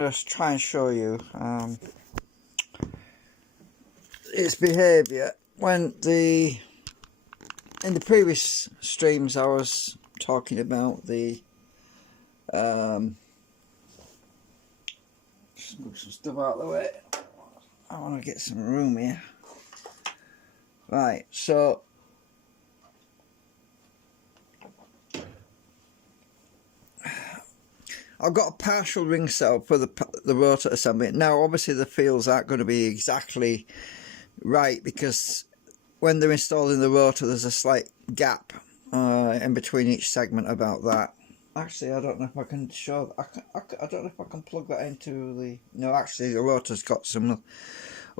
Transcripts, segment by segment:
just try and show you its behaviour. When in the previous streams I was talking about the just move some stuff out of the way. I want to get some room here. Right, so I've got a partial ring set for the rotor assembly. Now obviously the fields aren't going to be exactly right because when they're installed in the rotor there's a slight gap in between each segment about that. Actually, I don't know if I can show. I don't know if I can plug that into the. No, actually, the rotor's got some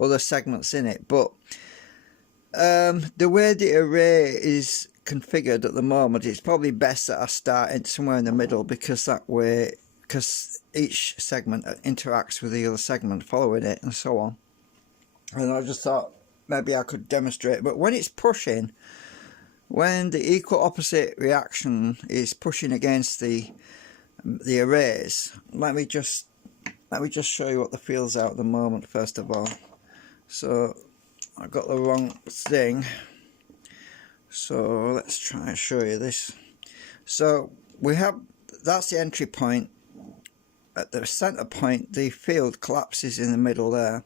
other segments in it. But the way the array is configured at the moment, it's probably best that I start in somewhere in the middle because that way, because each segment interacts with the other segment following it and so on. And I just thought maybe I could demonstrate. But when it's pushing. When the equal opposite reaction is pushing against the arrays, let me just show you what the fields are at the moment first of all. So I got the wrong thing. So let's try and show you this. So we have, that's the entry point. At the center point, the field collapses in the middle there.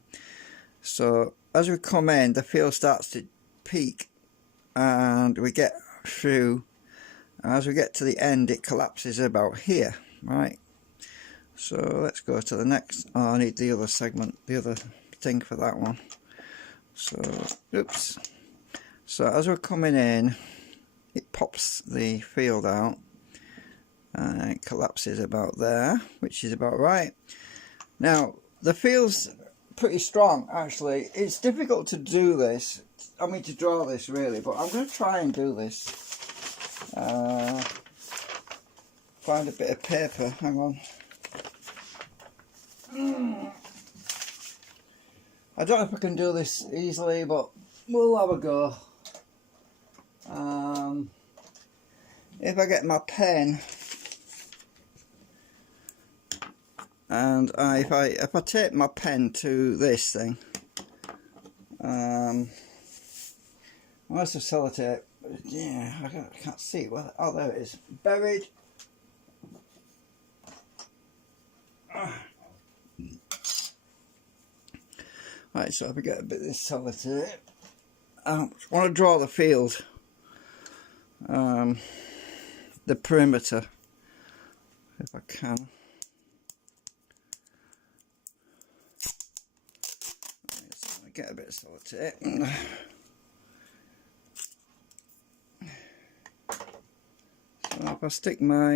So as we come in, the field starts to peak. And we get through, as we get to the end it collapses about here, right? So let's go to the next. Oh, I need the other segment, the other thing for that one. So oops. So as we're coming in it pops the field out and it collapses about there, which is about right. Now the field's pretty strong actually. It's difficult to do this, I mean to draw this really, but I'm going to try and do this. Find a bit of paper, hang on. I don't know if I can do this easily, but we'll have a go. If I get my pen and if I take my pen to this thing, where's the sellotape? Yeah, I can't see it. Well, oh, there it is. Buried. Right, so if I get a bit of this sellotape, I want to draw the field, the perimeter, if I can. Right, so I get a bit of sellotape. So if I stick my,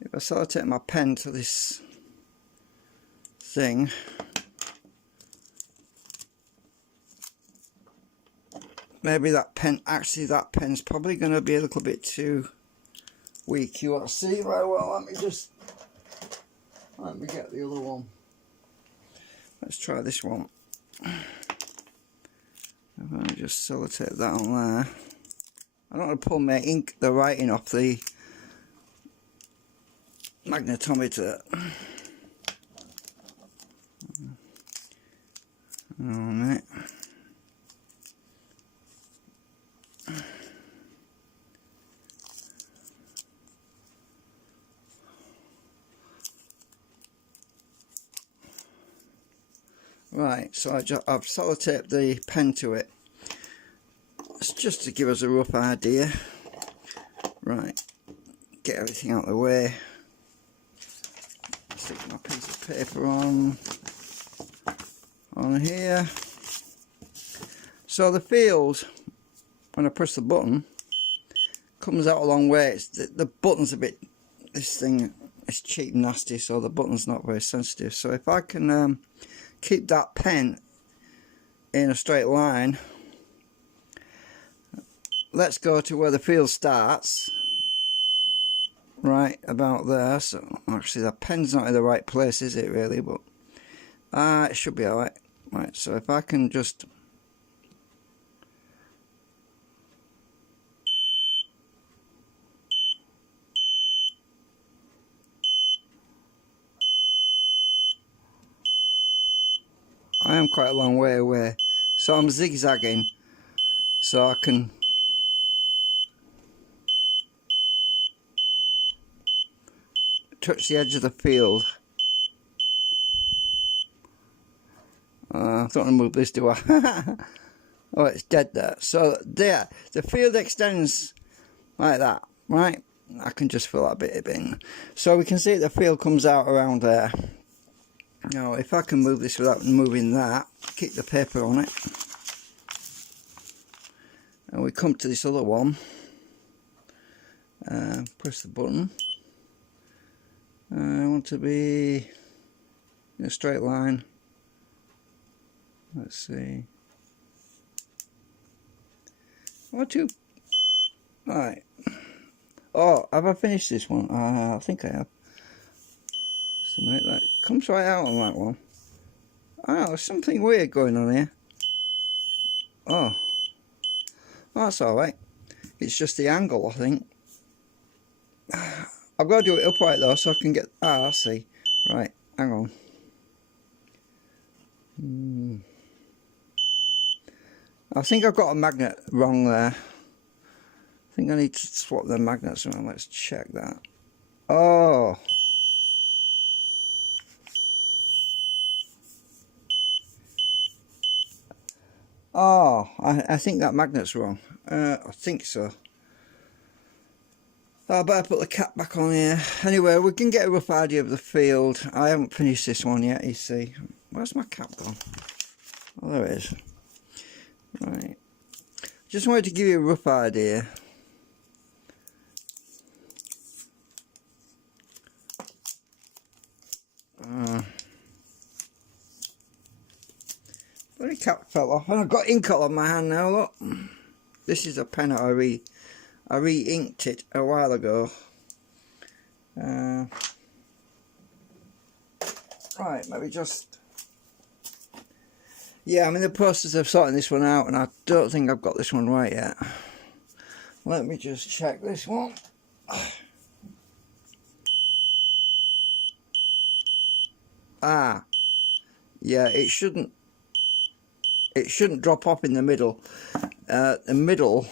if I sellotape my pen to this thing, maybe that pen, actually that pen's probably going to be a little bit too weak. You want to see? Right, well let me get the other one. Let's try this one. If I just sellotape that on there. I don't want to pull my ink, the writing off the magnetometer. Oh, mate. Right, so I've sellotaped the pen to it. It's just to give us a rough idea. Right, get everything out of the way. Stick my piece of paper on here. So the field, when I press the button, comes out a long way. It's the button's a bit, this thing is cheap and nasty, so the button's not very sensitive. So if I can keep that pen in a straight line, let's go to where the field starts, right about there. So actually that pen's not in the right place, is it really? But it should be alright. Right, so if I can just I am quite a long way away, so I'm zigzagging so I can touch the edge of the field. I don't want to move this, do I? Oh, it's dead there. So there, the field extends like that, right? I can just fill that bit in. So we can see the field comes out around there. Now, if I can move this without moving that, keep the paper on it. And we come to this other one. Press the button. I want to be in a straight line. Let's see. 1, 2. Right. Oh, have I finished this one? I think I have. Just a minute. That comes right out on that one. Oh, there's something weird going on here. Oh. That's alright. It's just the angle, I think. I've got to do it upright though, so I can get... I see. Right, hang on. I think I've got a magnet wrong there. I think I need to swap the magnets around. Let's check that. Oh. Oh, I think that magnet's wrong. I think so. I better put the cap back on here. Anyway, we can get a rough idea of the field. I haven't finished this one yet, you see. Where's my cap gone? Oh, there it is. Right. Just wanted to give you a rough idea. Bloody cap fell off, and I've got ink all on my hand now, look. This is a pen that I re-inked it a while ago. Right, maybe just... Yeah, I'm in the process of sorting this one out, and I don't think I've got this one right yet. Let me just check this one. Ah, yeah, it shouldn't drop off in the middle. The middle,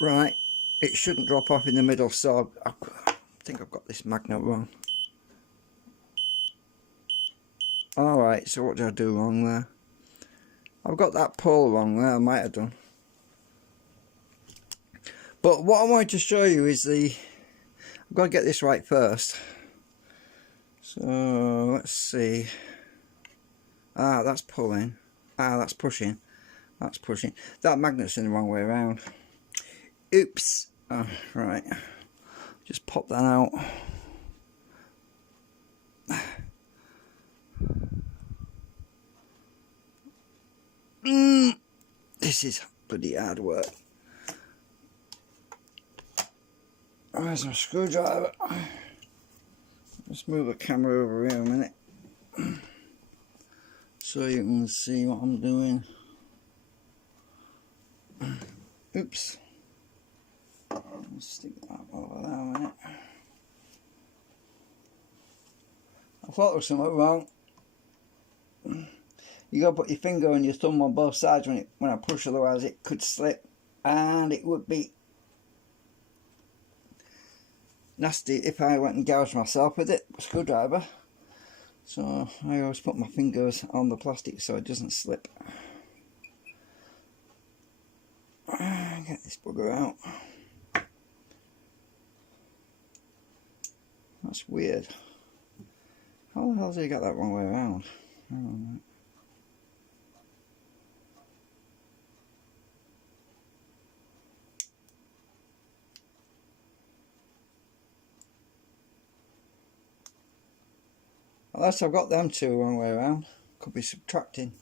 right, it shouldn't drop off in the middle, so I think I've got this magnet wrong. Alright, so what did I do wrong there? I've got that pole wrong there, I might have done. But what I wanted to show you is I've got to get this right first. So, let's see. Ah, that's pulling. Ah, that's pushing. That's pushing. That magnet's in the wrong way around. Oops. Oh, right. Just pop that out. This is bloody hard work. Where's my screwdriver? Let's move the camera over here a minute so you can see what I'm doing. Oops. Let's stick that over there a minute. I thought there was something wrong. You gotta put your finger and your thumb on both sides when I push, otherwise it could slip and it would be nasty if I went and gouged myself with it, screwdriver. So I always put my fingers on the plastic so it doesn't slip. Get this bugger out. That's weird. How the hell did you get that wrong way around? Unless I've got them two wrong way around. Could be subtracting.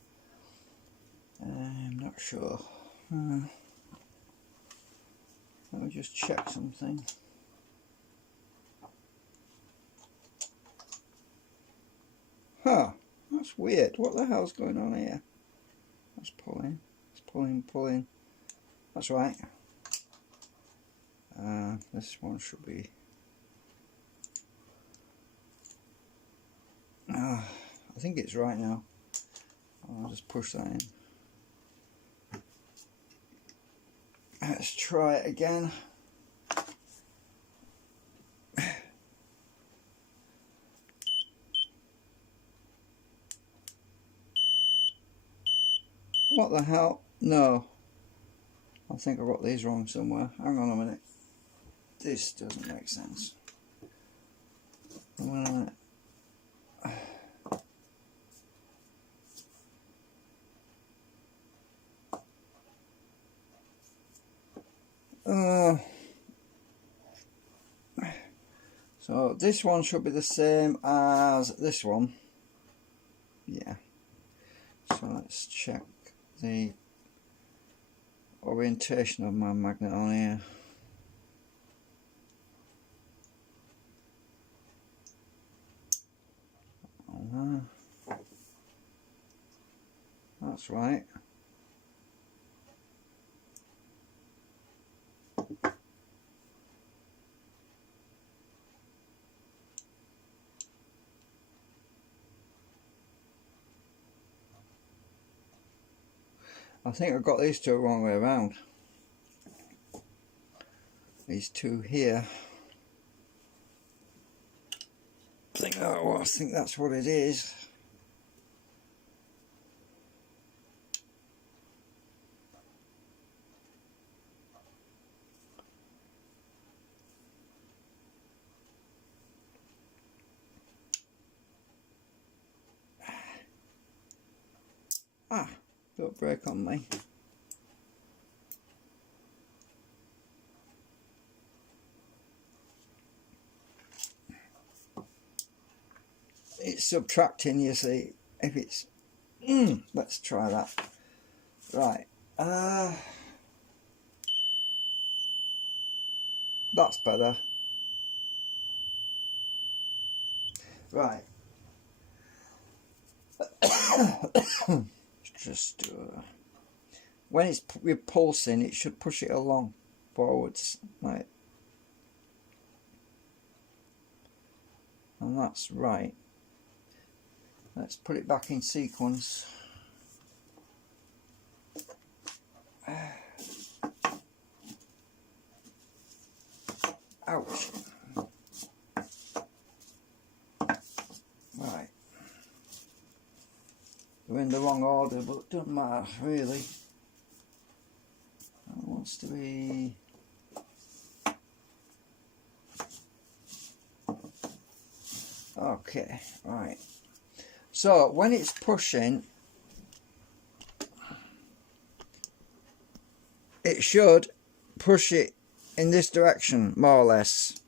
I'm not sure. Let me just check something. Huh, that's weird. What the hell's going on here? That's pulling. It's pulling, pulling. That's right. This one should be... I think it's right now. I'll just push that in. Let's try it again. What the hell? No. I think I got these wrong somewhere. Hang on a minute. This doesn't make sense. Wait a minute. So this one should be the same as this one. Yeah. So let's check the orientation of my magnet on here. That's right. I think I've got these two the wrong way around. These two here. I think that's what it is. Don't break on me. It's subtracting, you see. If it's let's try that. Right. That's better. Right. Just when it's repulsing, it should push it along forwards, right? And that's right. Let's put it back in sequence. Ouch. Right. We're in the wrong order, but it doesn't matter really. It wants to be okay, right. So when it's pushing, it should push it in this direction, more or less.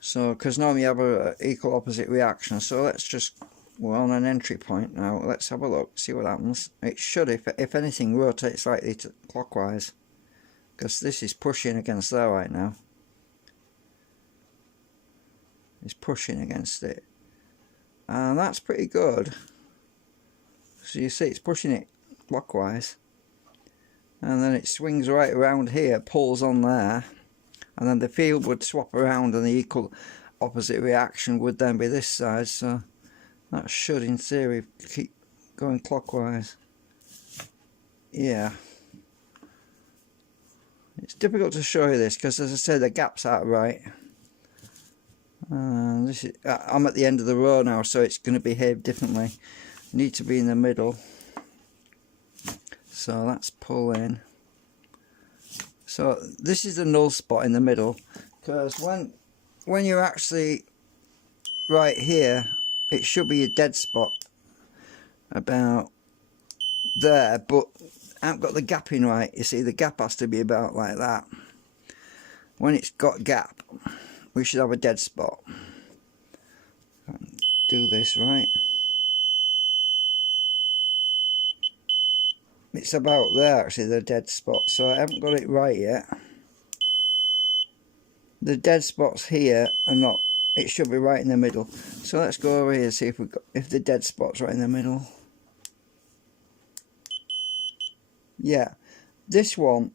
So, because normally you have an equal opposite reaction. So let's just, we're on an entry point now. Let's have a look, see what happens. It should, if anything, rotate slightly to clockwise, because this is pushing against there right now. It's pushing against it, and that's pretty good. So you see it's pushing it clockwise, and then it swings right around here, pulls on there, and then the field would swap around and the equal opposite reaction would then be this side. So that should in theory keep going clockwise. Yeah, it's difficult to show you this because, as I said, the gaps aren't right. This is, I'm at the end of the row now, so it's going to behave differently. Need to be in the middle, so let's pull in. So this is the null spot in the middle, because when you're actually right here, it should be a dead spot about there, but I haven't got the gapping right. You see, the gap has to be about like that. When it's got gap, we should have a dead spot. Do this right. It's about there actually, the dead spot, so I haven't got it right yet. The dead spot's here and not, it should be right in the middle. So let's go over here and see if the dead spot's right in the middle. Yeah, this one,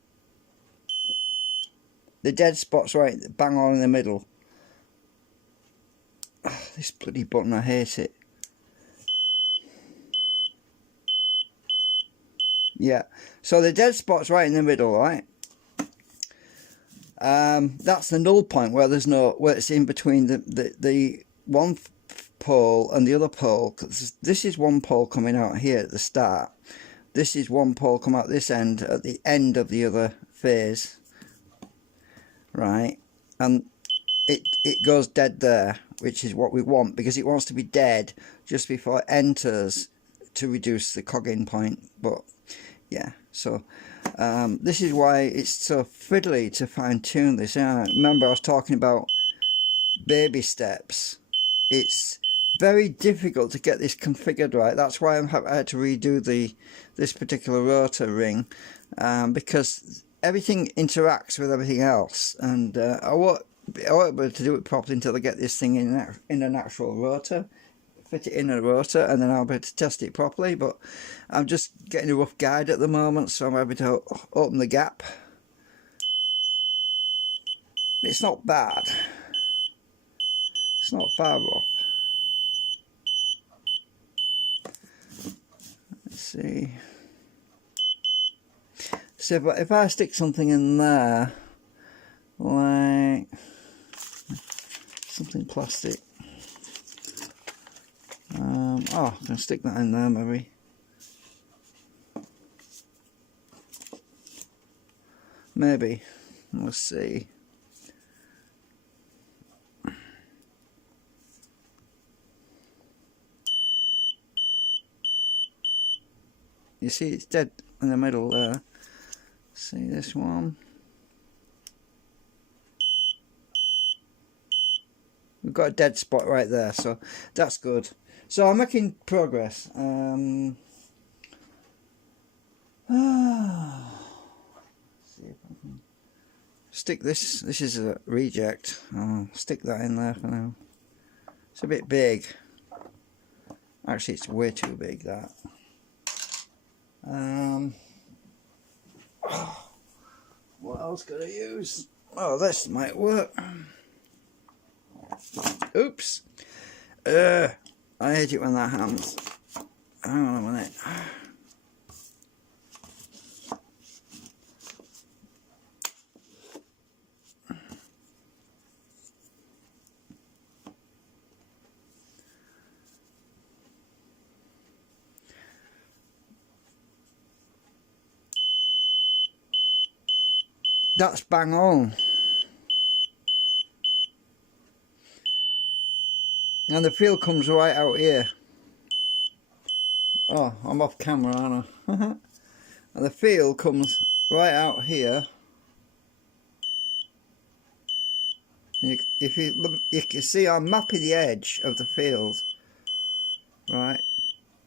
the dead spot's right bang on in the middle. this bloody button, I hate it. Yeah, so the dead spot's right in the middle, right? That's the null point where there's no, where it's in between the one pole and the other pole. This is one pole coming out here at the start. This is one pole come out this end at the end of the other phase, right? And it goes dead there, which is what we want, because it wants to be dead just before it enters to reduce the cogging point. But yeah, so this is why it's so fiddly to fine tune this. Remember I was talking about baby steps. It's very difficult to get this configured right. That's why I had to redo this particular rotor ring, because everything interacts with everything else, and I won't be able to do it properly until I get this thing in an actual rotor, fit it in a rotor, and then I'll be able to test it properly. But I'm just getting a rough guide at the moment, so I'm able to open the gap. It's not bad. It's not far off. Let's see. So if I stick something in there, like something plastic, oh, I can stick that in there maybe. Maybe. Let's see. You see it's dead in the middle there. See this one? We've got a dead spot right there, so that's good. So I'm making progress. See if I can stick this. This is a reject. I'll stick that in there for now. It's a bit big. Actually, it's way too big, that. What else could I use? Oh, this might work. Oops. I hate it when that happens. Hang on a minute. That's bang on. And the feel comes right out here. Oh, I'm off camera, aren't I? And the feel comes right out here. If you look, you can see I'm mapping the edge of the field, right?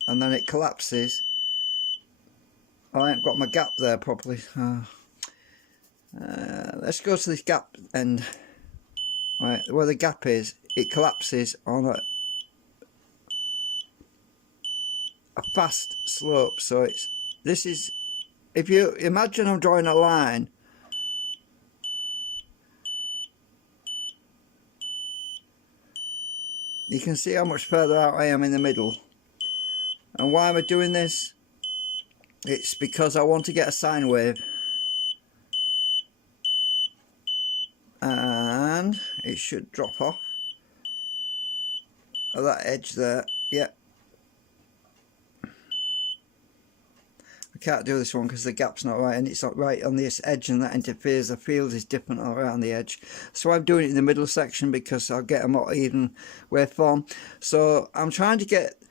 And then it collapses. I ain't got my gap there properly. Let's go to this gap end. Right, where the gap is, it collapses on a fast slope. So this is, if you imagine I'm drawing a line, you can see how much further out I am in the middle. And why am I doing this? It's because I want to get a sine wave. And it should drop off at that edge there. Yeah. I can't do this one because the gap's not right, and it's not right on this edge, and that interferes. The field is different around the edge. So I'm doing it in the middle section because I'll get a more even waveform. So I'm trying to get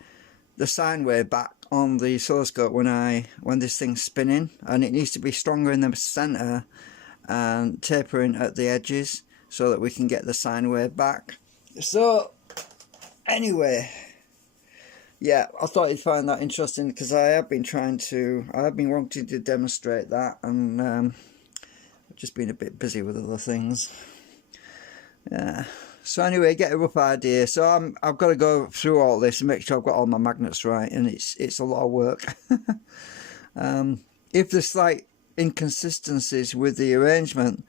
the sine wave back on the oscilloscope when this thing's spinning, and it needs to be stronger in the center and tapering at the edges so that we can get the sine wave back. So anyway, yeah, I thought you'd find that interesting because I have been wanting to demonstrate that, and I've just been a bit busy with other things. Yeah. So anyway, get a rough idea. So I've got to go through all this and make sure I've got all my magnets right, and it's a lot of work. If there's slight inconsistencies with the arrangement,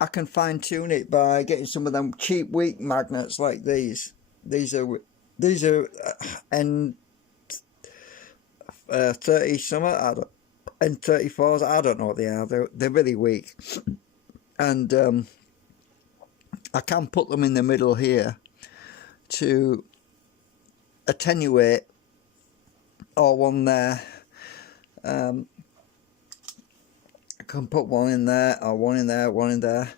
I can fine tune it by getting some of them cheap weak magnets like these, These are N 30 summer. N34s. I don't know what they are. They're really weak, and I can put them in the middle here to attenuate, or one there. I can put one in there, or one in there, one in there,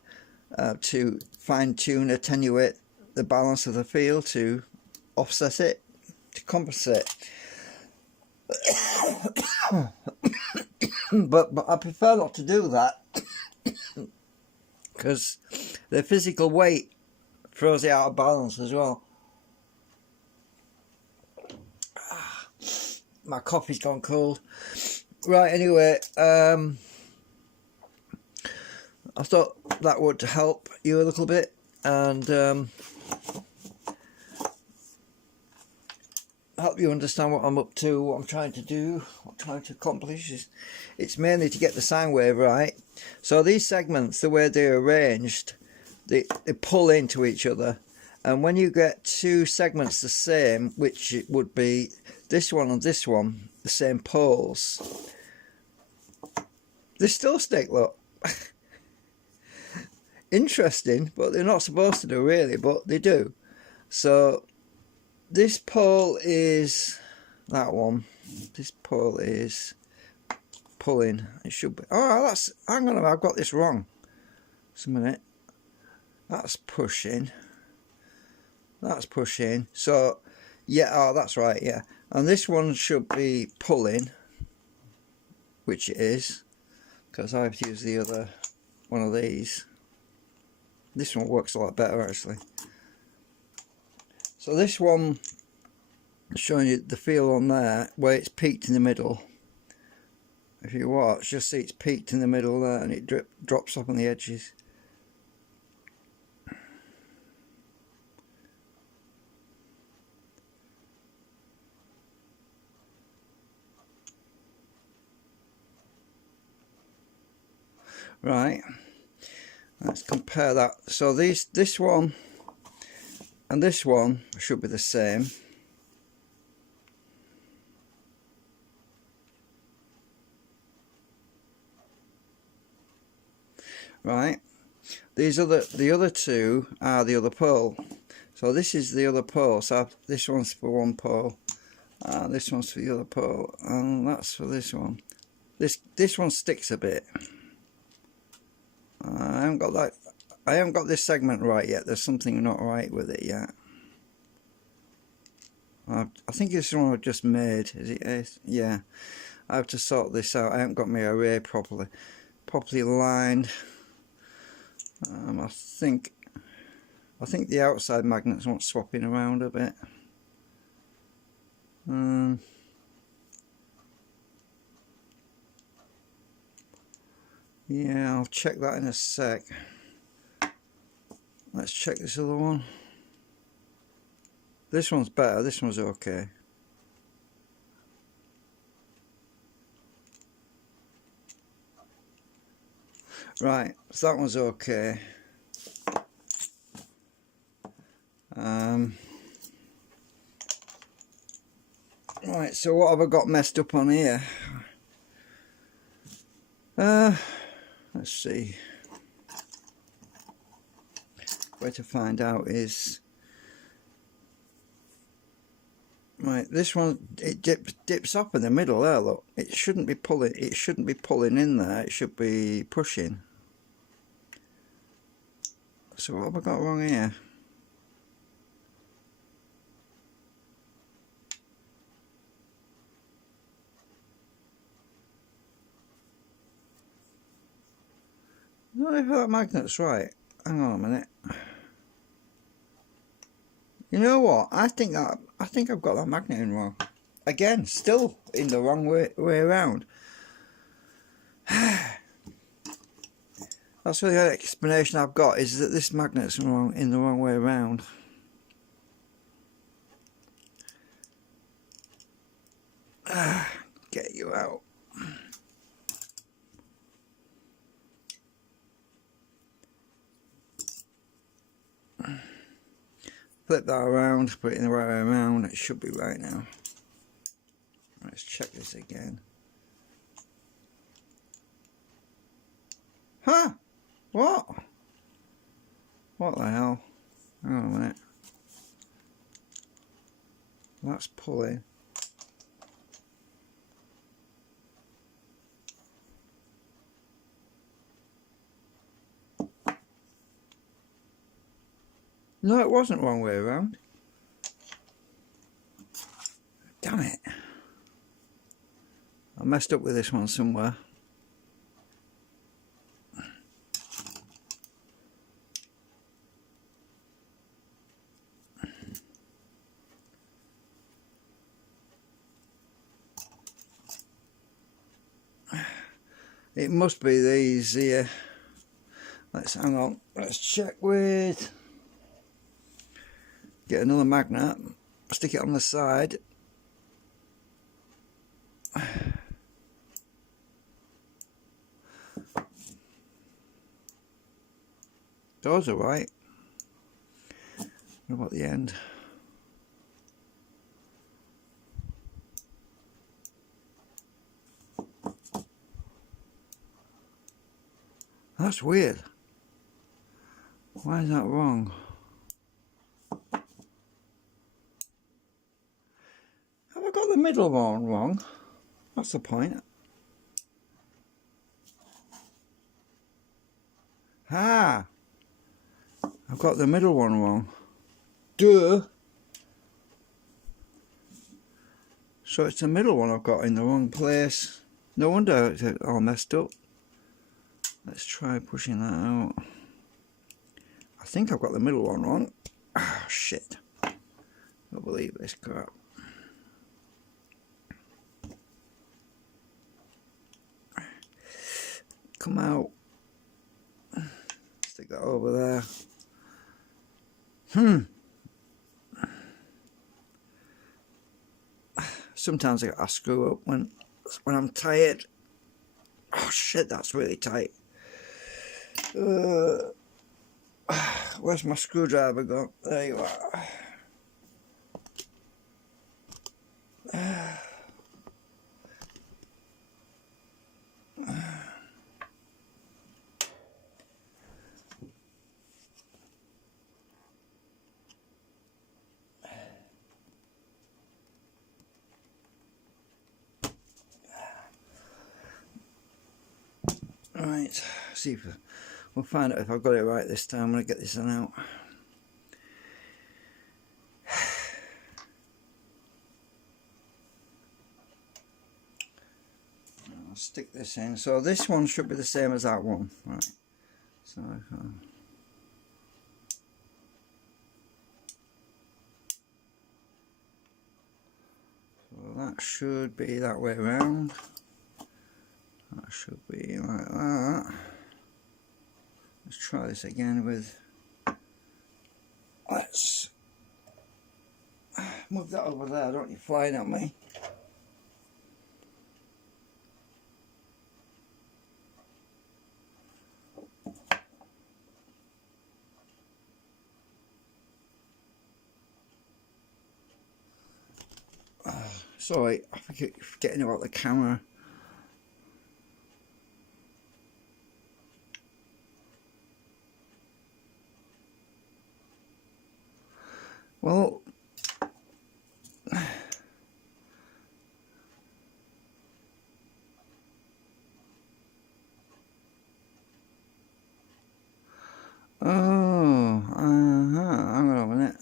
to fine tune, attenuate the balance of the field, to offset it, to compensate. but I prefer not to do that because the physical weight throws it out of balance as well. My coffee's gone cold. Right, anyway, I thought that would help you a little bit, and help you understand what I'm up to, what I'm trying to do, what I'm trying to accomplish. It's mainly to get the sine wave right. So these segments, the way they're arranged, they pull into each other, and when you get two segments the same, which it would be this one and this one, the same poles, they still stick, look. Interesting, but they're not supposed to do really, but they do. So this pole is that one. This pole is pulling. It should be. Oh, that's. Hang on, I've got this wrong. Just a minute. That's pushing. That's pushing. So, yeah. Oh, that's right. Yeah. And this one should be pulling, which it is, because I've used the other one of these. This one works a lot better actually. So this one, showing you the feel on there, where it's peaked in the middle. If you watch, you'll see it's peaked in the middle there, and it drops off on the edges. Right, let's compare that. So this one and this one should be the same. Right, the other two are the other pole. So this is the other pole. So this one's for one pole, this one's for the other pole, and that's for this one. This one sticks a bit. I haven't got that. I haven't got this segment right yet. There's something not right with it yet. I think this one I just made. Is it? Yeah. I have to sort this out. I haven't got my array properly lined. I think the outside magnets want swapping around a bit. Yeah, I'll check that in a sec. Let's check this other one. This one's better, this one's okay. Right, so that one's okay. Right, so what have I got messed up on here? Let's see. Where to find out is, right, this one, it dips up in the middle there, look. It shouldn't be pulling in there, it should be pushing. So what have I got wrong here? No, if that magnet's right. Hang on a minute. You know what? I think I've got that magnet in wrong. Again, still in the wrong way around. That's the only explanation I've got, is that this magnet's in the wrong way around. Get you out. Flip that around, put it in the right way around. It should be right now. Let's check this again. Huh? What? What the hell? Hang on a minute. That's pulling. No, it wasn't wrong way around. Damn it. I messed up with this one somewhere. It must be these here. Let's hang on. Let's check with. Get another magnet. Stick it on the side. Those are right. What about the end? That's weird. Why is that wrong? Have I got the middle one wrong? That's the point. Ah! I've got the middle one wrong. Duh! So it's the middle one I've got in the wrong place. No wonder it's all messed up. Let's try pushing that out. I think I've got the middle one wrong. Ah, shit. I don't believe this crap. Come out. Stick that over there. Sometimes I screw up when I'm tired. Oh shit, that's really tight. Where's my screwdriver gone? There you are. Right, see if we'll find out if I've got it right this time when I get this one out. I'll stick this in. So this one should be the same as that one, right? So that should be that way around. That should be like that. Let's try this again with. Let's move that over there. Don't you flying at me? Sorry, I keep forgetting about the camera. Well, hang on a minute.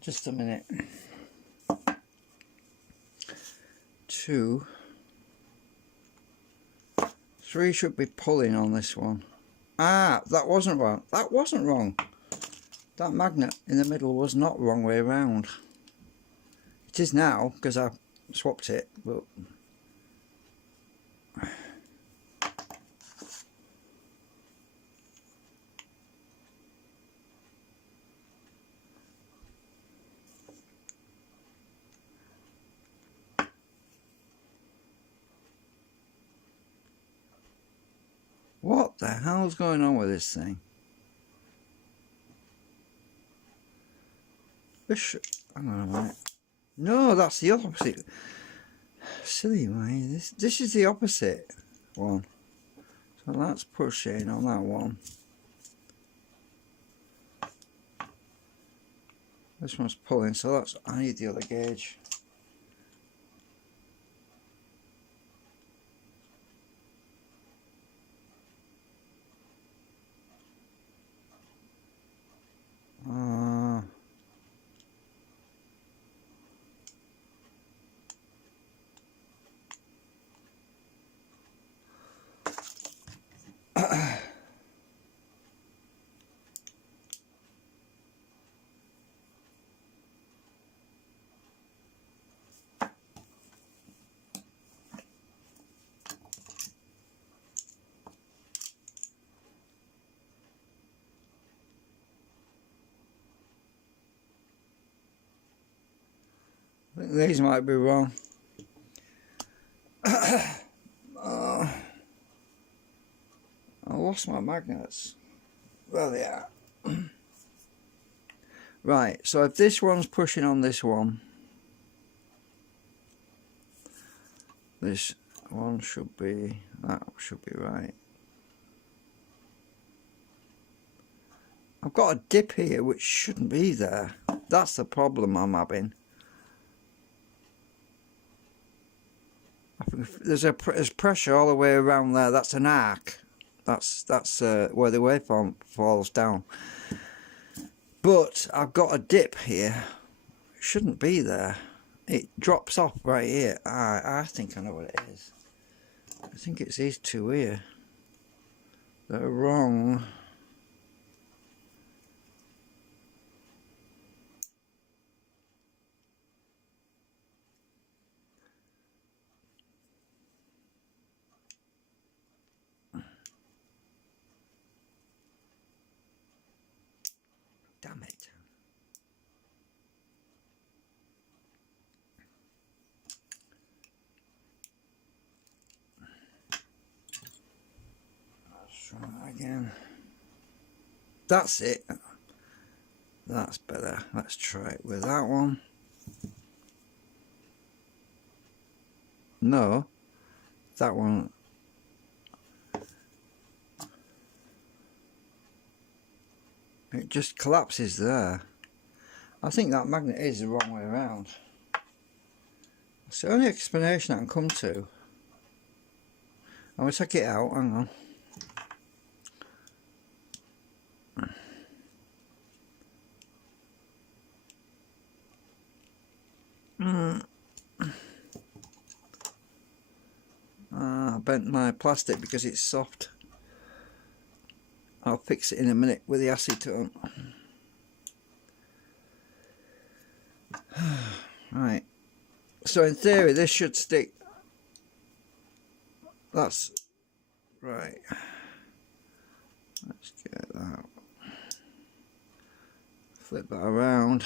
Just a minute. 2, 3 should be pulling on this one. Ah, that wasn't wrong. That wasn't wrong. That magnet in the middle was not wrong way around. It is now because I swapped it, but What the hell's going on with this thing? Hang on a minute. No, that's the opposite. Silly me. This is the opposite one. So that's pushing on that one. This one's pulling, so that's, I need the other gauge. I think these might be wrong. I lost my magnets. There they are. Right, so if this one's pushing on this one, this one should be, that should be right. I've got a dip here which shouldn't be there. That's the problem I'm having. There's pressure all the way around there. That's an arc. That's where the waveform falls down. But I've got a dip here. It shouldn't be there. It drops off right here. I think I know what it is. I think it's these two here. They're wrong. Damn it. Let's try that again. That's it. That's better. Let's try it with that one. No, that one. It just collapses there. I think that magnet is the wrong way around. It's the only explanation I can come to. I'm going to take it out, hang on. I bent my plastic because it's soft. I'll fix it in a minute with the acetone. Right. So in theory this should stick. That's right. Let's get that. Flip that around.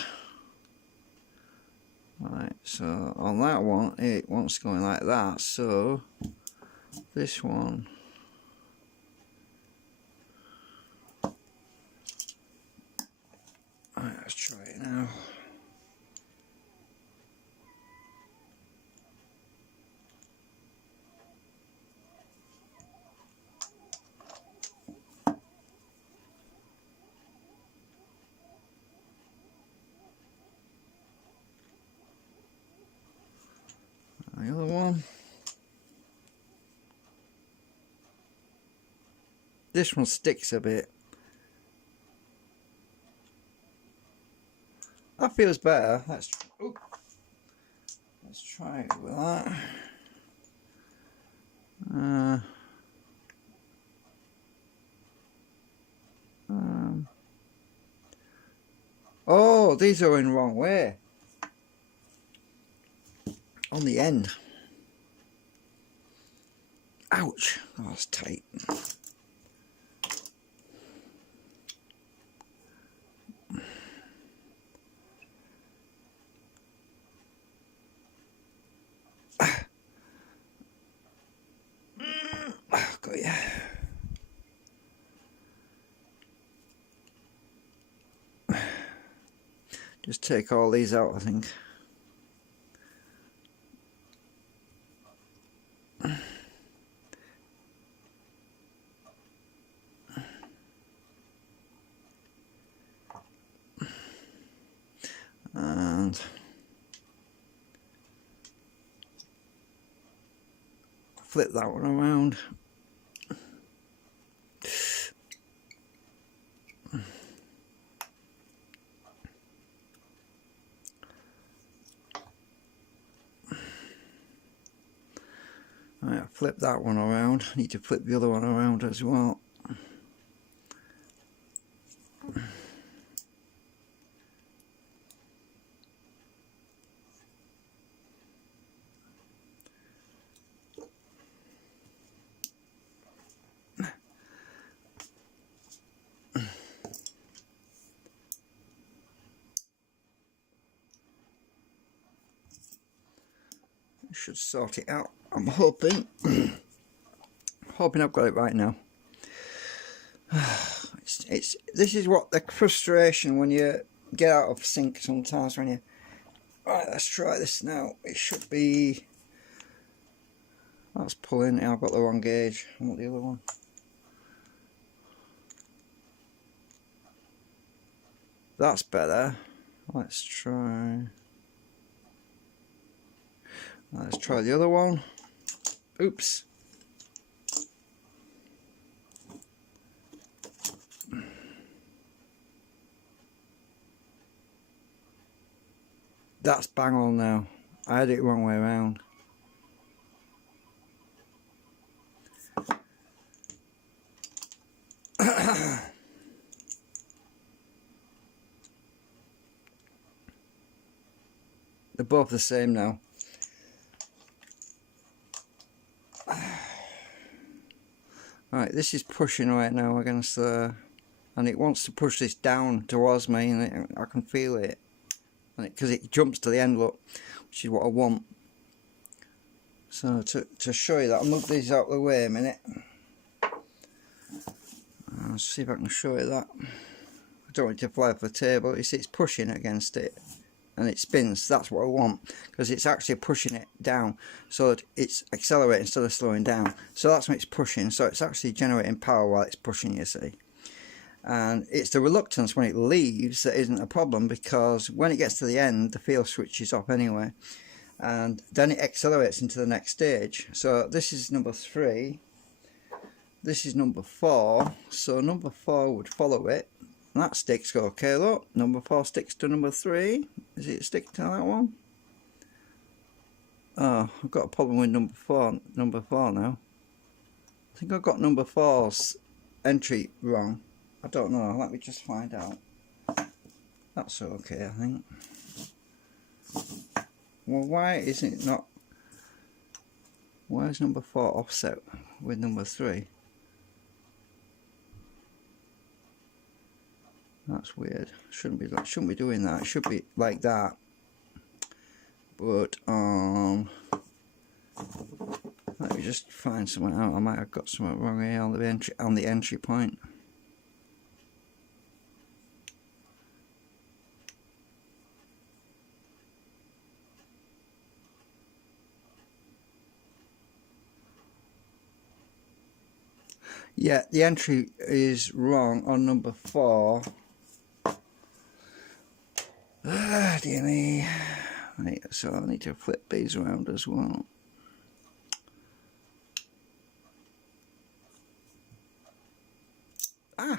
Right, so on that one it wants going like that, so this one right, let's try it now. The other one. This one sticks a bit. That feels better. Let's try it with that. Oh, these are in the wrong way. On the end. Ouch. Oh, that's tight. Got ya. Just take all these out, I think. And flip that one around. Right, flip that one around. Need to flip the other one around as well. Should sort it out. I'm hoping. Hoping I've got it right now. This is what the frustration when you get out of sync sometimes, when you right, let's try this now. It should be, that's pulling. I've got the wrong gauge. I want the other one. That's better. Let's try the other one. Oops. That's bang on now. I had it the wrong way around. They're both the same now. Right, this is pushing right now against the, and it wants to push this down towards me, and I can feel it, because it jumps to the end, look, which is what I want. So to show you that, I'll move these out of the way a minute. Let's see if I can show you that. I don't want it to fly off the table. You see it's pushing against it and it spins. That's what I want, because it's actually pushing it down so that it's accelerating instead of slowing down. So that's when it's pushing, so it's actually generating power while it's pushing, you see. And it's the reluctance when it leaves that isn't a problem, because when it gets to the end the field switches off anyway, and then it accelerates into the next stage. So this is number 3, this is number 4, so number 4 would follow it, and that sticks okay. Look, number 4 sticks to number 3. Is it stick to that one? Oh, I've got a problem with number 4 now. I think I've got number 4's entry wrong. I don't know, let me just find out. That's okay, I think. Well, why is it not? Why is number 4 offset with number 3? That's weird. Shouldn't be doing that. It should be like that. But let me just find something out. I might have got something wrong here on the entry point. Yeah, the entry is wrong on number 4. Ah, dear me. Right, so I need to flip these around as well. Ah!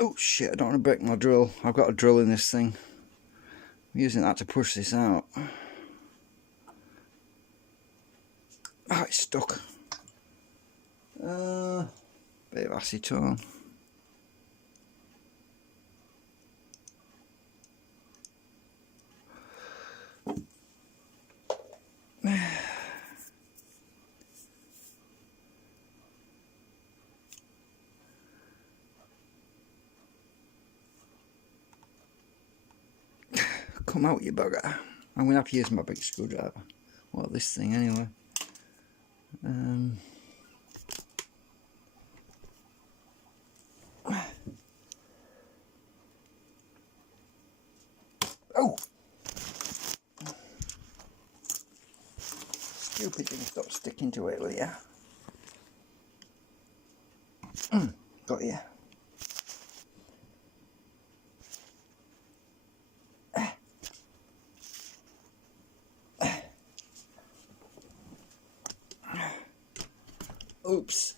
Oh shit, I don't want to break my drill. I've got a drill in this thing. I'm using that to push this out. Oh, it's stuck. Bit of acetone. come out, you bugger. I'm going to have to use my big screwdriver. Well, this thing anyway. Oh! Stupid thing, stop sticking to it, will ya? Got ya. Oops.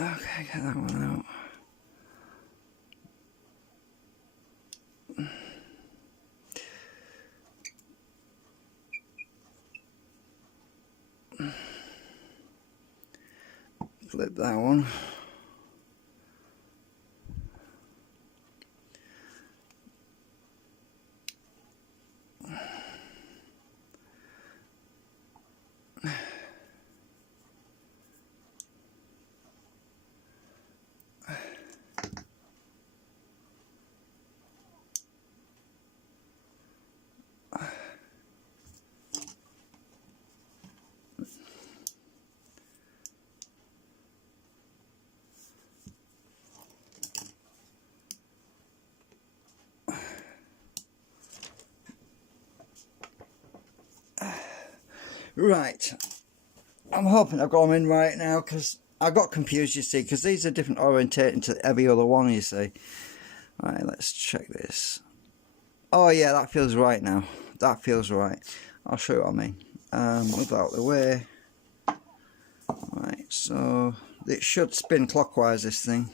Okay, get that one out. Flip that one. Right, I'm hoping I've got them in right now, because I got confused, you see, because these are different orientating to every other one, you see. Right, let's check this. Oh yeah, that feels right now. That feels right. I'll show you what I mean. Move out of the way. Right, so it should spin clockwise, this thing.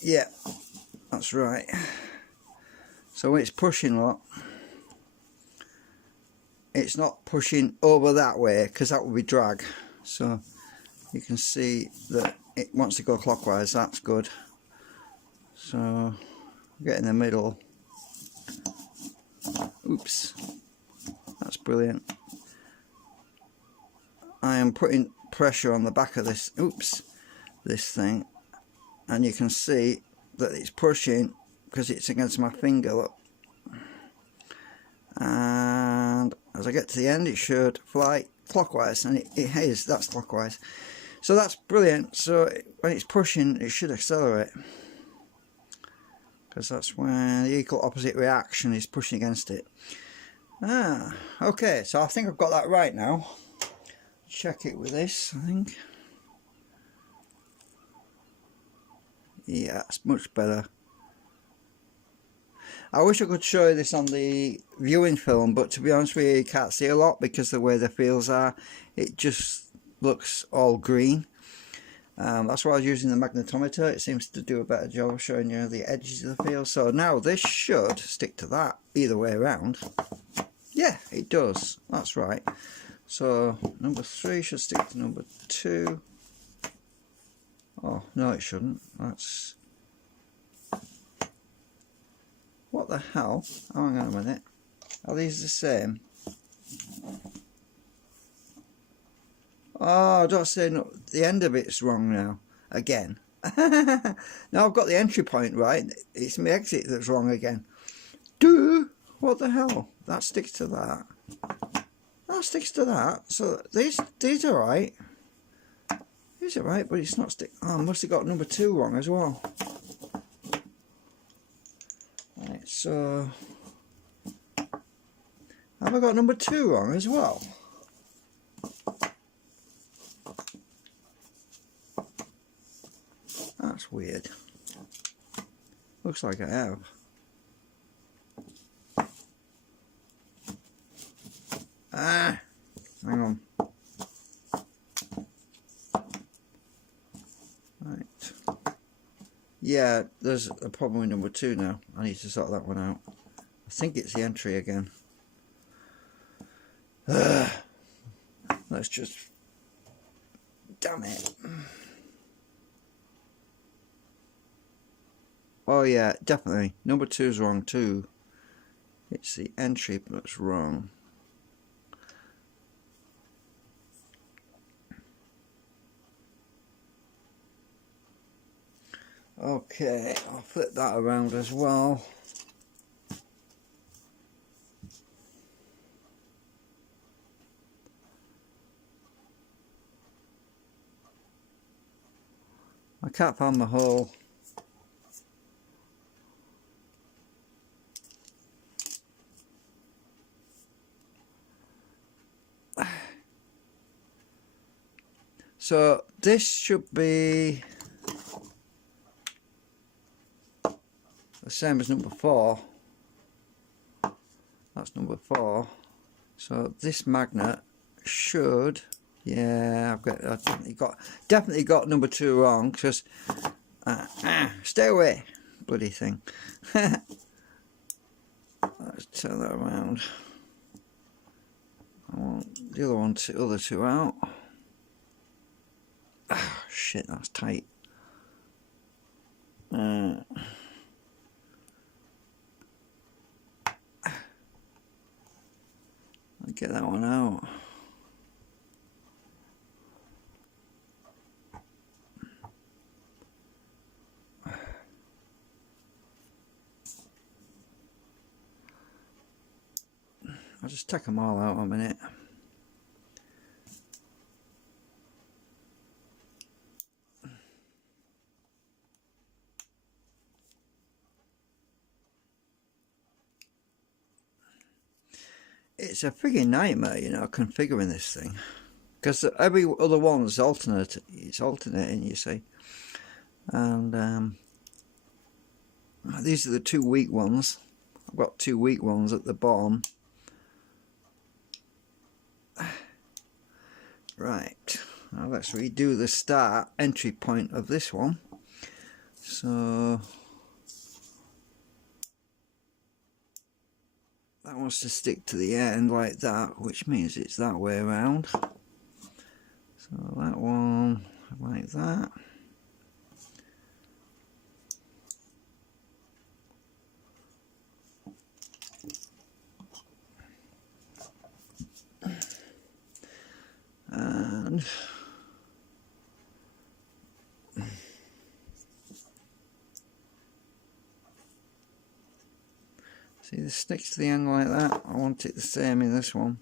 Yeah, that's right. So when it's pushing, look, it's not pushing over that way, because that would be drag. So you can see that it wants to go clockwise. That's good. So get in the middle. Oops, that's brilliant. I am putting pressure on the back of this, this thing, and you can see that it's pushing because it's against my finger, look. And as I get to the end, it should fly clockwise, and it is, that's clockwise. So that's brilliant. So when it's pushing, it should accelerate, because that's when the equal opposite reaction is pushing against it. Okay, so I think I've got that right now. Check it with this, I think. Yeah, it's much better. I wish I could show you this on the viewing film, but to be honest with you, you can't see a lot because of the way the fields are. It just looks all green. That's why I was using the magnetometer. It seems to do a better job of showing you the edges of the field. So now this should stick to that either way around. Yeah, it does. That's right. So number 3 should stick to number 2. Oh, no it shouldn't. That's... What the hell? Oh, hang on a minute. Are these the same? Oh, don't say no. The end of it's wrong now. Again. Now I've got the entry point right. It's my exit that's wrong again. Duh! What the hell? That sticks to that. That sticks to that. So these are right. These are right, but it's not stick. Oh, I must have got number 2 wrong as well. Right, so have I got number 2 wrong as well? That's weird. Looks like I have. Ah, hang on. Right. Yeah, there's a problem with number 2 now. I need to sort that one out. I think it's the entry again. Let's just... Damn it. Oh yeah, definitely. Number 2 is wrong too. It's the entry that's wrong. Okay, I'll flip that around as well. I can't find my hole. So this should be the same as number 4. That's number 4. So this magnet should, yeah, I've definitely got number 2 wrong, because stay away, bloody thing. Let's turn that around. I want the other two out. Oh, shit, that's tight. I'll get that one out. I'll just take them all out a minute. It's a frigging nightmare, you know, configuring this thing, because every other one's alternate. It's alternating, you see, and these are the 2 weak ones. I've got 2 weak ones at the bottom. Right, now let's redo the start entry point of this one. So that wants to stick to the end like that, which means it's that way around. So that one like that. And see, this sticks to the end like that. I want it the same in this one.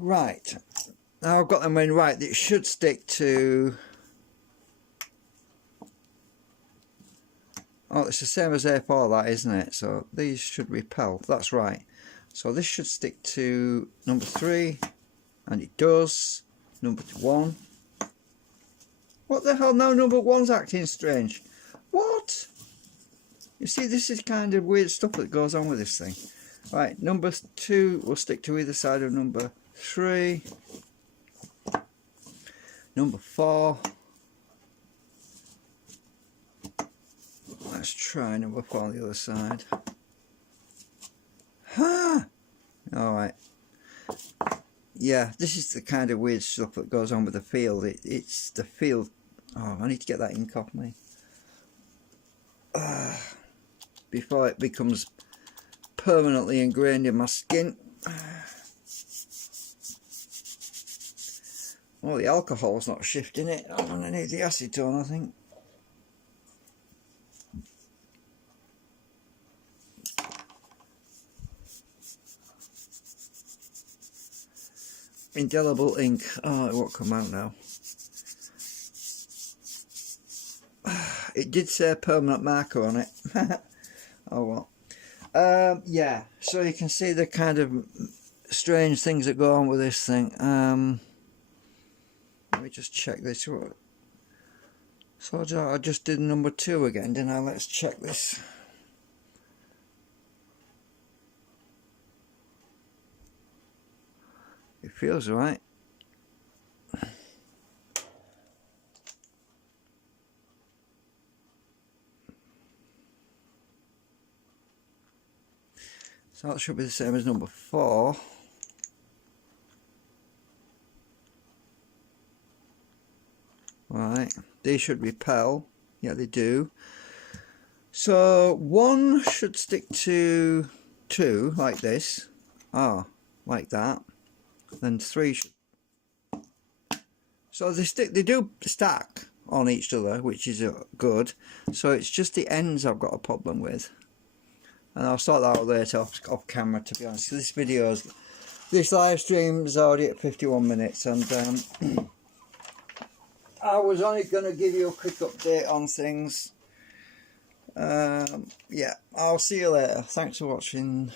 Right, now I've got them in right, it should stick to, oh, it's the same as A4, that, isn't it? So these should repel, that's right. So this should stick to number 3, and it does. Number 1. What the hell, now number 1's acting strange. What? You see, this is kind of weird stuff that goes on with this thing. Right, number 2 will stick to either side of number 3. Number 4. Let's try number 4 on the other side. Huh! Alright. Yeah, this is the kind of weird stuff that goes on with the field. It's the field. Oh, I need to get that ink off me. Before it becomes permanently ingrained in my skin. Well, the alcohol's not shifting it. I'm going to need the acetone, I think. Indelible ink. Oh, it won't come out now. It did say permanent marker on it. Oh well. Yeah, so you can see the kind of strange things that go on with this thing. Let me just check this. So I just did number 2 again, didn't I? Let's check this. It feels right. So that should be the same as number 4. Right, these should repel. Yeah, they do. So one should stick to 2 like this. Like that. Then 3 should. So they do stack on each other, which is good. So it's just the ends I've got a problem with, and I'll sort that out later off camera, to be honest. This live stream is already at 51 minutes, and I was only going to give you a quick update on things. Yeah, I'll see you later. Thanks for watching.